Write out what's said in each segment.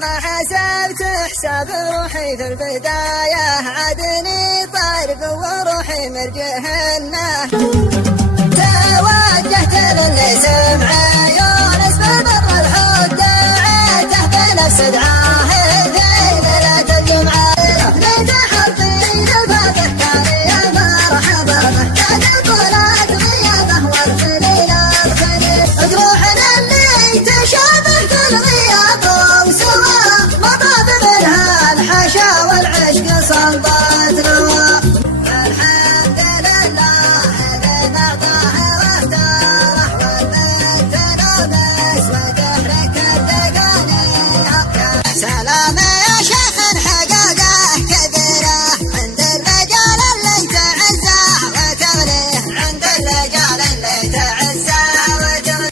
ما حسبت حساب روحي في البداية عادني طير وروحي مرجهنه توجهت للي سمع يونس ببر الحب دعيته بنفس دعاه في ليلة الجمعة لتحطي الفاتح كان يا مرحبا به كان البلاد غيابه والفليل الخليل جروحنا اللي تشابه في الغياب وسوا مضى منها الحشا والعشق صلبت نوى الحمد لله بن اعطاه واختاره والبنت نومس ودهرك الدقانيه سلام يا شيخ حقاقه كبيره عند الرجال اللي تعزه وتغليه عند الرجال اللي تعزه وتغليه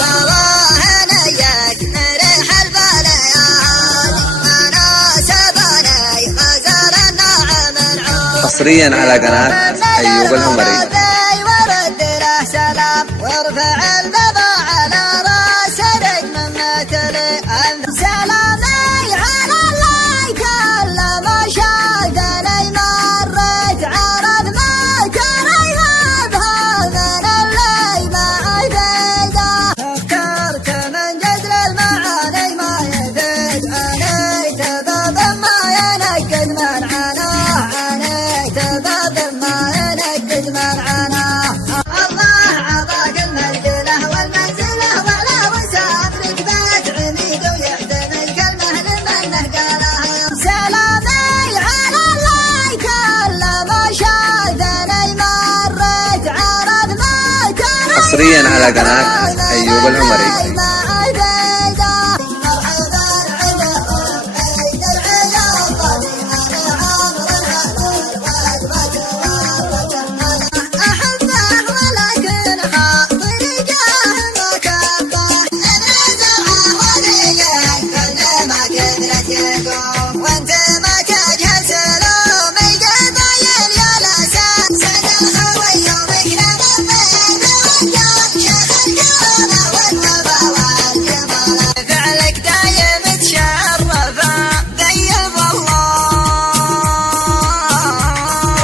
والله نيك مريح البليالي مناسبني غزل النعم العود حصريا على قناة أيوب العمري ورد له سلام وارفع البضا على راس نجم مثلي سلامي على اللي كل ما شاهدني مرت عرض ما كان يهبها من اللي ما عبيده فكرت من جدل المعاني ما يفيد عنيت باب ما ينقد من عناه عنيت باب ما ينقد من عناه الله عطاك المنزله والمنزله ولا وسام ركبات عميد ويحتمل كلمه لمنه قالها سلامي على اللي كل ما شاهدني مرت عرض ما كان حصريا على قناة أيوب العمري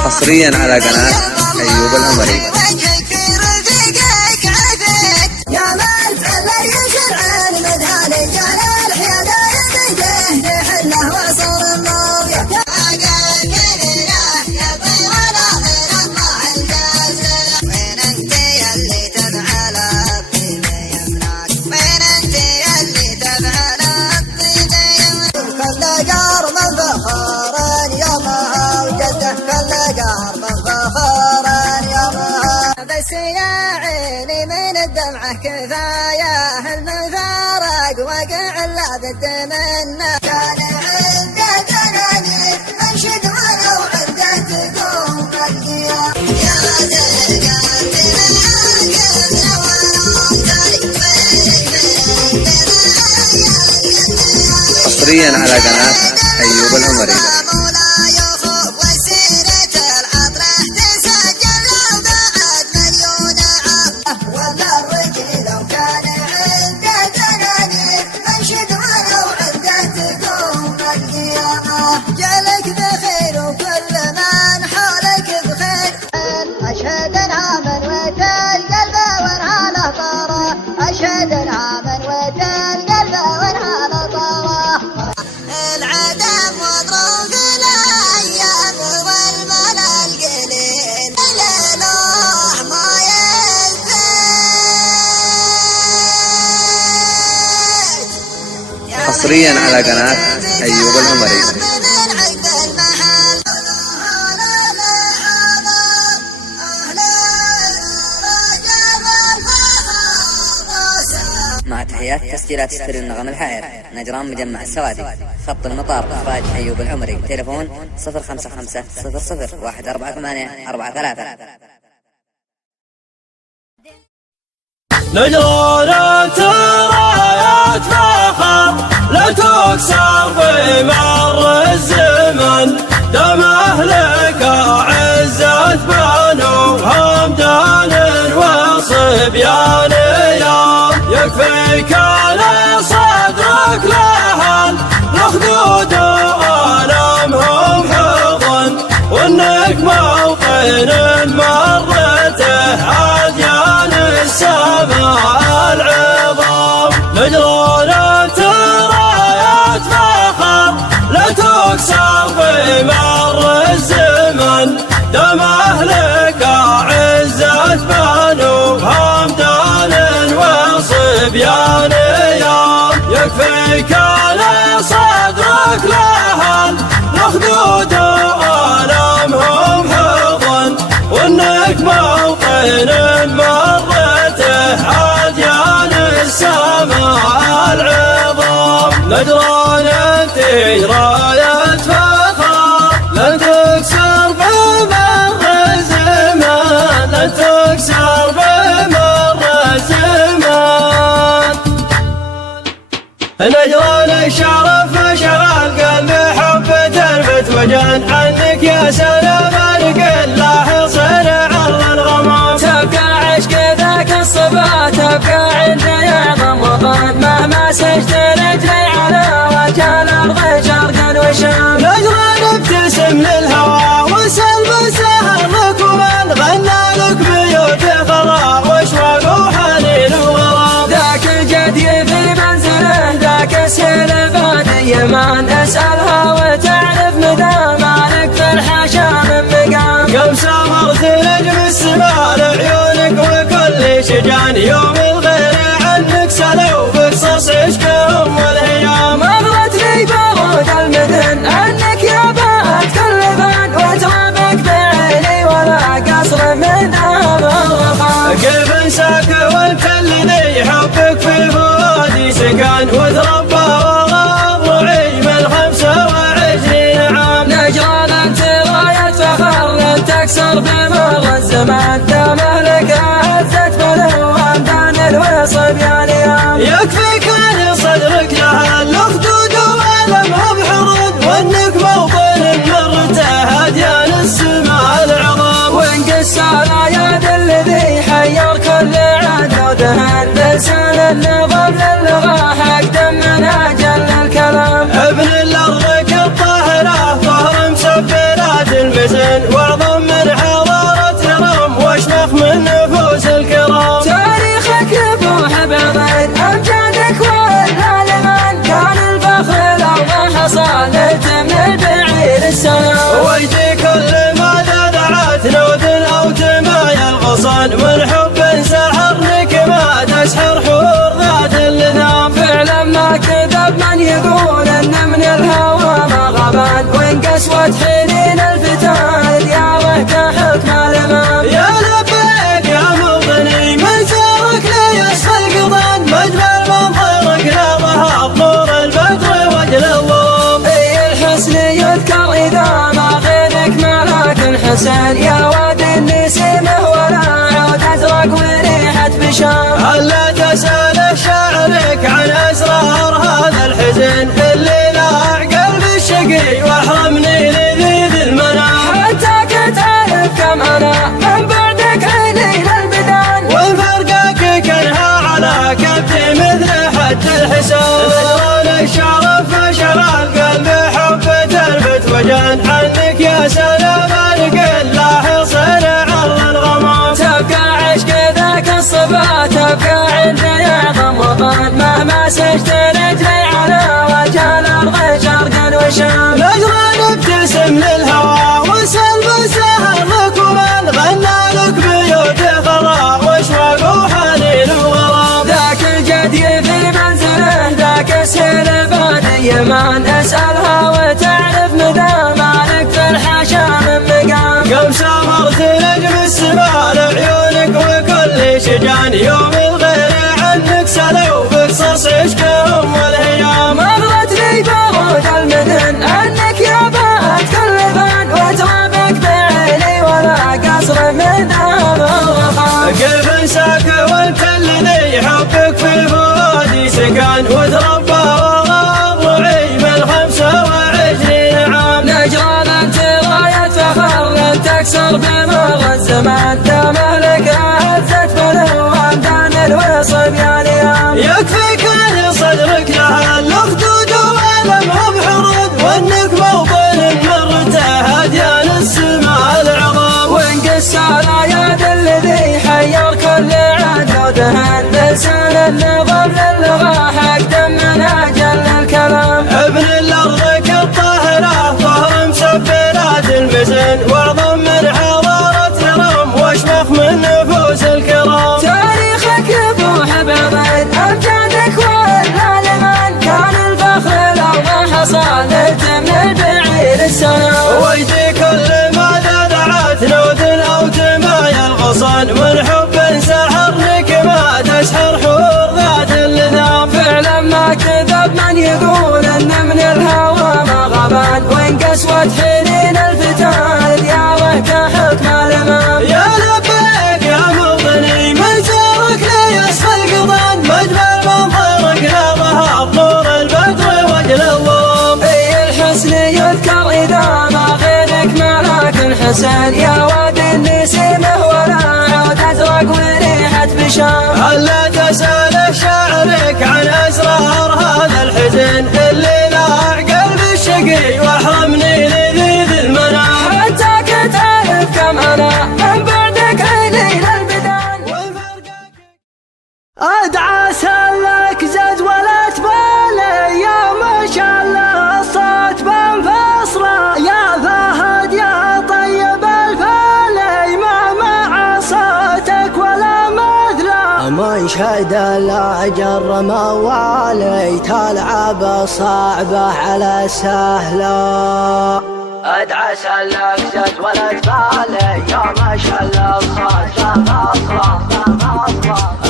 حصريا على قناة أيوب العمري يا من تألر يشرع المدهان جال الحيادة يديه لحله وصور النوية يا كبيرة يا طيرنا من الله الجازل وين انت يلي تفعل الطيب يمنعك وين انت يلي تفعل الطيب يمنعك كل جار من فخار يومها وجده كل جار من فخار يومها بس يا عيني من الدمعة كفاية المفارق وقع لا بد منه كان عنده تنانير انشد ولو عنده تقوم القيام يا زلقات العاقب حصريا على قناة أيوب العمري جعلك بخير وكل من حولك بخير أشهد انها من وجه القلب وانها له طاره أشهد انها من وجه القلب وانها له طاره العدم مضروب الأيام والمال القليل ليله ما يزيد حصريا على قناة أيوب العمري مع تحيات تسجيلات استوديو النغم الحائر نجران مجمع السوادي خط المطار إخراج أيوب العمري تليفون 055 00 148 43 نجران رايات فخر لا تكسر بمر الزمن دم أهلك عزة بنو همدان وصبيان يكفيك على صدرك لها مر الزمن دم أهلك عزة بنو همدان وصبيان يوم يكفيك على صدرك لهل الأخدود وألمهم حضن وإنك موطن مرته أديان السماء العظام ندران انت راية فخر لن تكسر بمر الزمان لن تكسر بمر الزمان نجران الشرف شغال قلب حب تلفت وجن عنك يا سلام قل لاحظ صنع الغمام تبقى عشق ذاك الصبا تبقى عندي يعظم وطن مهما سجت رجلي على وجه الارض شرقا وشام نجران ابتسم للهوى وسلم سهر لك ومن غنى لك بيوت خضراء واشواق وحنين وغرام ذاك الجدي في منزله ذاك السيل بادي من اسالها وتعرف مدى مالك في الحاشا من مقام قم سامرت نجم السماء لعيونك وكل شجان يوم الغير عنك سلوا بقصص عشقهم والهيام مرت لي بارود المدن عنك يا بات كل بان وترابك بعيني ولا قصر من ذهب الرخام كيف انساك وانت الذي حبك في فؤادي سكن وتربى وغاب رعي من 25 عام نجران انت راية فخر لن تكسر بمر الزمان دام لك عزت بلو وامدان الوصبيان يام يكفيك ان صدرك لها الاخدود والمهم حرود وانك موطن مرته اديان السماء العظام وانقص رايات الذي حير كل عاد ودهن بلسان النظام للغة حق دم اجل الكلام ابن الارض كالطاهره ظهر مسبلات المزن واعظم من حضاره هرم واشمخ من نفوس الكرام تاريخك يبوح بعضين امجادك والعالمان كان الفخر الارض حصانت من البعير السلام ويجي كل ما دعت نود او تمايل غصن من حب سحرنك ما تسحر حور ذات اللذام فعلا ما كذب من يقول ان من الهوى ما غبان وان قسوة حنين الفتان دياره كحكم الامام يا لبيك يا موطني من سارك ليسفى القضان مجمل منظرك لا ظهر نور البدر وجل الظلم اي الحسن يذكر اذا ما غيرك ملاك حسن يا واد النسيمه ولا عود ازرق وريحه بشام هلا تسأل شعرك عن أسرار هذا الحزن اللي لاع قلب الشقي واحرمني لذيذ المنام حتى كنت عارف كم انا من بعدك عيني للبدان وفرقك كانها على كبتي مثل حد الحساب نجران الشرف شرى القلب حب تلفت وجن عنك يا سلام قل لاحظ صنع الغمام تبقى عشق ذاك الصبا تبقى عندي يعظم وطن مهما سجت رجلي على وجه الارض شرقا وشام نجران ابتسم للهوى وسلم سهر لك ومن غنى لك بيوت خضراء واشواق وحنين وغرام ذاك الجدي في منزله ذاك السيل بادي من اسالها وتعرف مدى مالك في الحاشا من مقام قم سامرت نجم السماء لعيونك وكل شجان يوم الغير عنك سلوا بقصص عشقهم والهيام مرت لي بارود المدن عنك يا بات كل بان وترابك بعيني ولا قصر من ذهب الرخام كيف انساك وانت الذي حبك في فؤادي سكن وتربى وغاب رعي من 25 عام نجران انت راية فخر لن تكسر بمر الزمان دام لك عزت بلو وامدان الوصبيان يام يكفيك ان صدرك لها الاخدود والمهم حرود وانك موطن مرته اديان السماء العظام وانقص رايات الذي حير كل عاد ودهن بلسان النظام للغة حق دم اجل الكلام ابن الارض كالطاهره ظهر مسبل حسن يا واد النسيمه ولا عود ازرق وريحه بشام. هلا تسأل شعرك عن اسرار هذا الحزن اللي لاع قلب الشقي واحرمني لذيذ المنام. حتى كنت عارف كم انا من بعدك عيني للبدان. ادعس لك زاد ولا تبالي يا ما شاء الله الصوت بانفصله يا فهد يا طيب الفالي ما مع صوتك ولا مثله. من شهد الاجر موالي تلعب صعبه على سهله. ادعس لك زاد ولا تبالي يا ما شاء الله الصوت بانفصله.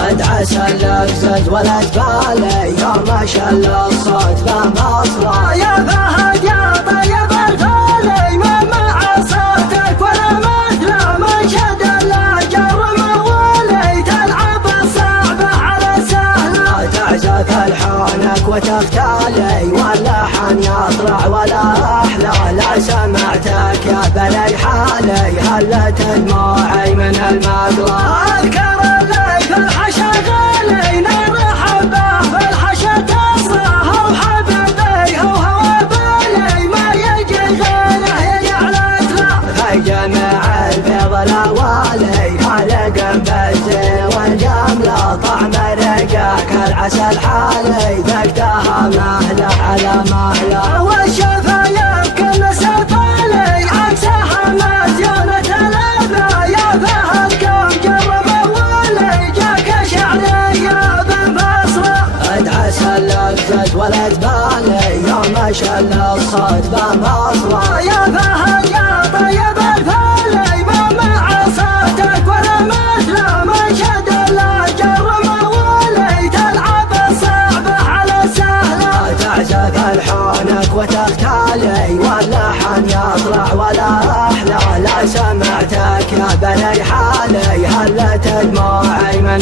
ادعس لك زاد ولا تبالي يا ما شاء الله الصوت بانفصله. يا فهد يا طيب الفالي ما مع صوتك ولا مثله. من شد الاجر موالي تلعب الصعبه على سهله. تعزف الحانك وتختالي واللحن يطلع ولا احلى. لا سمعتك يا بلي حالي هلت دموعي من المقلى. اذكر اللي في الحشا غالي نار حبه في الحشا تصرخ وحبيبي هو بالي ما يجي غيره يجعلت له. هاي جمع البيض الاوالي حلق بالزي والجمله طعم رقاك العسل حالي ذقتها مهله على مهله. والشفايف كل سطالي عكسها مزيونة الابا. يا فهد كم جرب اولي جاك شعريه بنفصله. ادعس لك زاد ولا تبالي يا ما شاء الله الصوت بانفصله. يا فهد يا طيب الفالي ما مع صوتك ولا مثله. من شد الاجر موالي تلعب الصعبه على سهله. تعزف الحانك وتختالي واللحن يطلع ولا احلى. لا سمعتك يا بني حالي هلت دموعي من